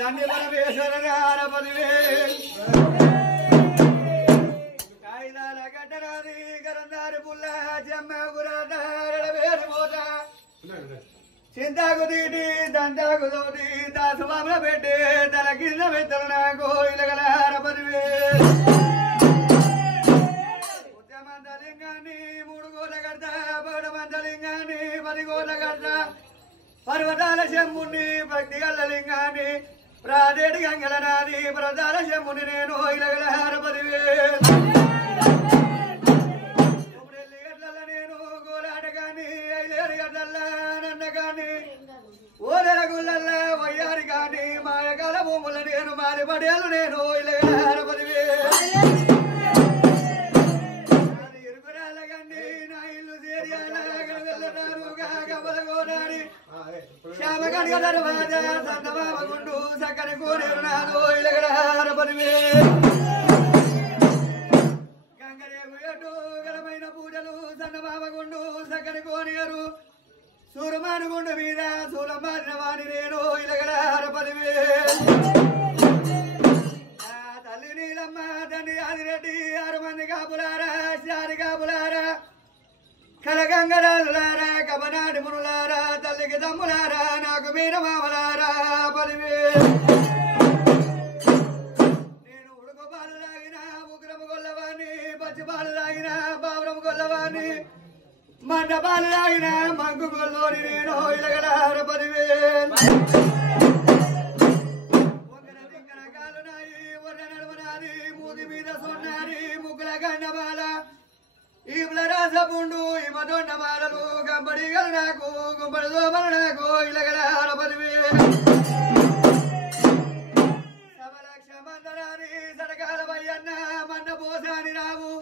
తండ్రి పరమేశ్వర పదివే కాయిదాల గడ్డరాది గరందారి పుల్ల చెమ్మ గురేరు పోత చింతాకు తీటి దంతాకు తోటి దాసుమామల పెట్టి తల కింద మెత్తలు నాకు ఇలగలార పదివే ఉద్యమంతలింగాన్ని 3 కోట్ల కడతా పౌడమంతలింగాన్ని 10 కోట్ల కడతా పర్వతాల శంభుని భక్తి గల్ల లింగాన్ని ప్రాదేటి గంగల నాది ప్రధాన శంభుని నేను ఇలగలహార పదివే గడ్డల్ల నేను గోలాట గాని 5 గడ్డల్ల నన్న గాని ఓదల గుళ్ళల్ల వయ్యారి గాని మాయకాల భూముల నేను మారి పడేలు నేను ఇలగలహార పదివే ఇరుగురాల గండి నా ఇల్లు చేరియాల గబలగోనాడి శ్యామ కడిగ దర్వాజ సందమామగుండు సక్కని కోనేరు నాదో ఇలగలహార పదివే గంగరేగు ఎటు గలమైన పూజలు సందమామగుండు సక్కని కోనేరు సూరమానుగుండు మీద సూరమారిన వాణి నేను ఇలగలహార పదివే తల్లి నీలమ్మ తండ్రి ఆదిరెడ్డి 6 మంది కాపులారా శారి కాపులారా కలగంగరాలులారా కబనాడి మునులారా తల్లికి దమ్ములారా నాకు మీన మామలారా పదివే నేను ఉడుకు పాలు తాగిన ఉగ్రము గొల్లవాణ్ణి పచ్చి పాలు తాగిన బావురము గొల్లవాణ్ణి మండ పాలు తాగిన మంగు గొల్లోని నేను ఇలగలహార పదివే దింకన కాలు నాయి ఒర్ర నడుమనాది మూది మీద సొన్నాది ముగ్గుల గండమాల ఈపుల రాసపుండు ఈమ దొండ మాలలు గంపడి గల నాకు గుంపడి దోమలు నాకు ఇలగలహార పదివే సవలక్ష మందరాని సడకాల వయ్యన్న మన్న పోసాని రావు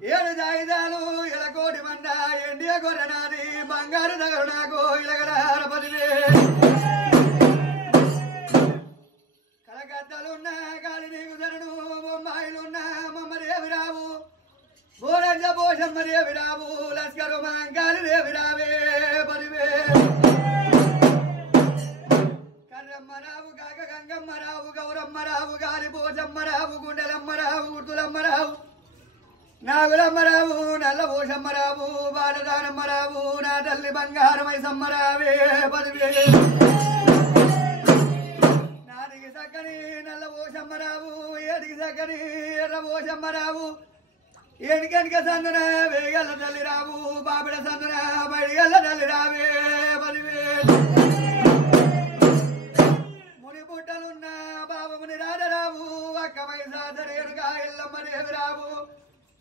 7 దాయిదాలు ఇలకోటి మంద ఎండియ గొర్రెనాది బంగారు దగరు నాకు ఇలగలహార పదివే కలకత్తలున్న కాలి నీకు జరుడు బొమ్మాయిలున్న మమ్మదేవి రావు బోరంజ పోషమ్మదేవి రావు లస్కరు మంగాలి దేవి రావే పదివే కర్రమ్మ రావు కాక గంగమ్మ రావు గౌరమ్మ రావు గాలి పోషమ్మ రావు గుండెలమ్మ రావు గుర్తులమ్మ రావు నాగులమ్మ రావు నల్ల పోషమ్మ రావు బాలదానమ్మ రావు నా తల్లి బంగారమైసమ్మ రావే పదివే నాదికి సక్కని నల్ల పోషమ్మ రావు ఏడికి సక్కని ఎర్ర పోషమ్మ రావు ఎనికెనక సందున వేగల తల్లి రావు బాబిడ సందున బడిగల్ల తల్లి రావే పదివే ముని పుట్టలున్న బాబముని రాజరావు అక్క మైసాదరేరుగా ఎల్లమ్మ దేవి రావు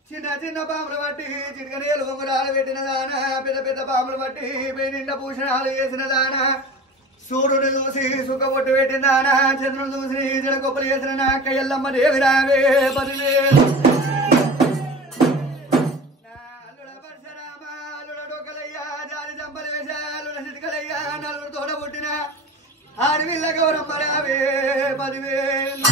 చిన్న చిన్న పాములు బట్టి చిటికనేలు ఉంగురాలు పెట్టిన దాన పెద్ద పెద్ద పాములు బట్టి నిండా భూషణాలు వేసిన దాన సూర్యుడు చూసి సుఖబొట్టు పెట్టిన దాన చంద్రుడు చూసి జడకొప్పలు వేసిన నాక్క ఎల్లమ్మ దేవి రావే పదివే నలుగురు తోడ పుట్టిన ఆడవిల్ల గౌరమ్మ రావే పదివేలు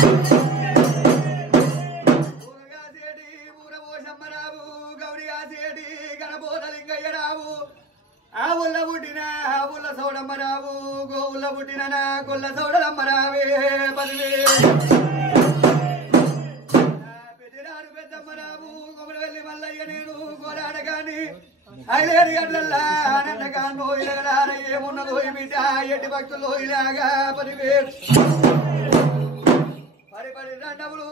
ఊరగాసేటి ఊరపోషమ్మ రావు గౌరిగాసేటి గణబోధలింగయ్య రావు ఆవుల్ల పుట్టిన ఆవుల్ల సౌడమ్మ రావు గోవుల్ల పుట్టిన నా కొల్ల సౌడలమ్మ రావే పదివేలు పెద్దరాడు పెద్దమ్మ రావు కొమరు వెళ్ళి మల్లయ్య నేను కోరాడ కాని 5 గడ్డల్లా ఆనందగానో ఇలగలార ఏమున్నదో బిడ్డ ఎట్టి భక్తులు ఇలాగా పదివేలు పడి రండములు